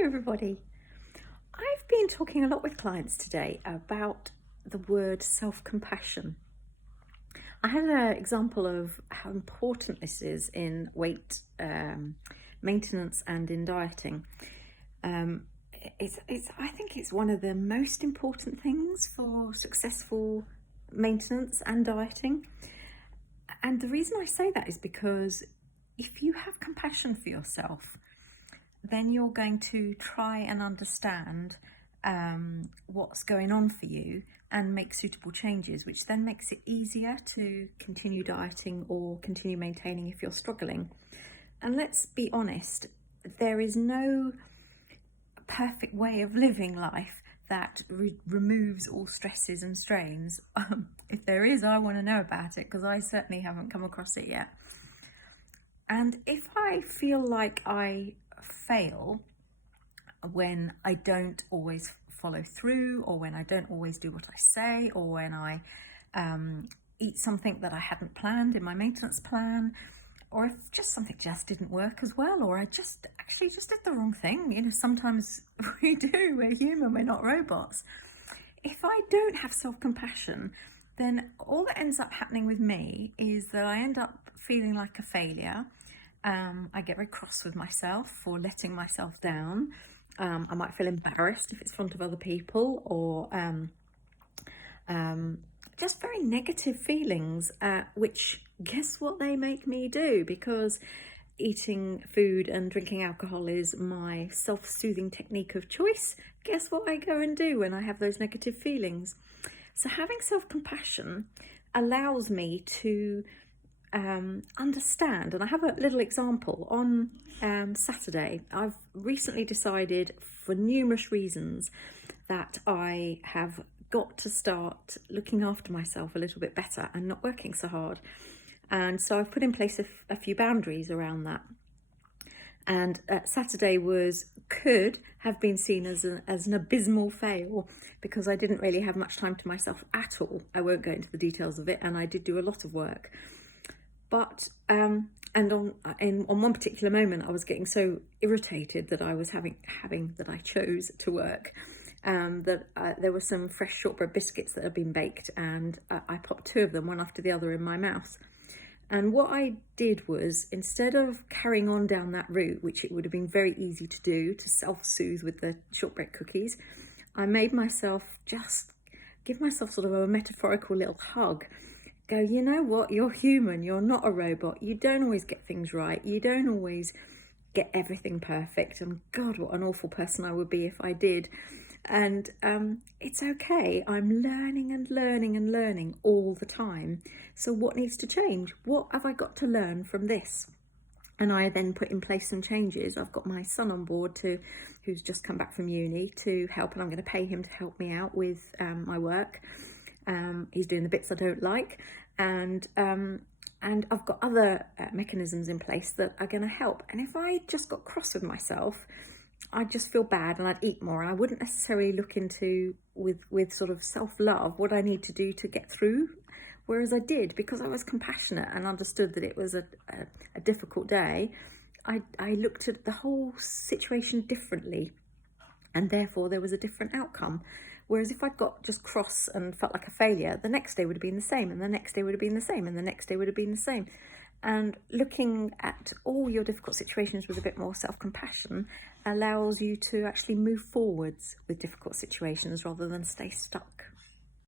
Hello everybody. I've been talking a lot with clients today about the word self-compassion. I had an example of how important this is in weight maintenance and in dieting. I think it's one of the most important things for successful maintenance and dieting. And the reason I say that is because if you have compassion for yourself, then you're going to try and understand what's going on for you and make suitable changes, which then makes it easier to continue dieting or continue maintaining if you're struggling. And let's be honest, there is no perfect way of living life that removes all stresses and strains. If there is, I want to know about it, because I certainly haven't come across it yet. And if I feel like I fail when I don't always follow through, or when I don't always do what I say, or when I eat something that I hadn't planned in my maintenance plan, or if just something just didn't work as well, or I just did the wrong thing. You know, sometimes we do, we're human, we're not robots. If I don't have self-compassion, then all that ends up happening with me is that I end up feeling like a failure. I get very cross with myself for letting myself down. I might feel embarrassed if it's in front of other people, or just very negative feelings, which guess what they make me do? Because eating food and drinking alcohol is my self-soothing technique of choice. Guess what I go and do when I have those negative feelings? So having self-compassion allows me to understand, and I have a little example. On Saturday, I've recently decided, for numerous reasons, that I have got to start looking after myself a little bit better and not working so hard. And so I've put in place a few boundaries around that. And Saturday could have been seen as an abysmal fail, because I didn't really have much time to myself at all. I won't go into the details of it, and I did do a lot of work. But and on one particular moment, I was getting so irritated that I was having that I chose to work. That there were some fresh shortbread biscuits that had been baked, and I popped two of them, one after the other, in my mouth. And what I did was, instead of carrying on down that route, which it would have been very easy to do, to self-soothe with the shortbread cookies, I made myself just give myself sort of a metaphorical little hug. Go, you know what, you're human, you're not a robot. You don't always get things right. You don't always get everything perfect. And God, what an awful person I would be if I did. And it's okay. I'm learning and learning and learning all the time. So what needs to change? What have I got to learn from this? And I then put in place some changes. I've got my son on board who's just come back from uni to help, and I'm going to pay him to help me out with my work. He's doing the bits I don't like, and I've got other mechanisms in place that are going to help. And if I just got cross with myself, I'd just feel bad, and I'd eat more, and I wouldn't necessarily look into with sort of self-love what I need to do to get through. Whereas I did, because I was compassionate and understood that it was a difficult day, I looked at the whole situation differently, and therefore there was a different outcome. Whereas if I'd got just cross and felt like a failure, the next day would have been the same, and the next day would have been the same, and the next day would have been the same. And looking at all your difficult situations with a bit more self-compassion allows you to actually move forwards with difficult situations rather than stay stuck.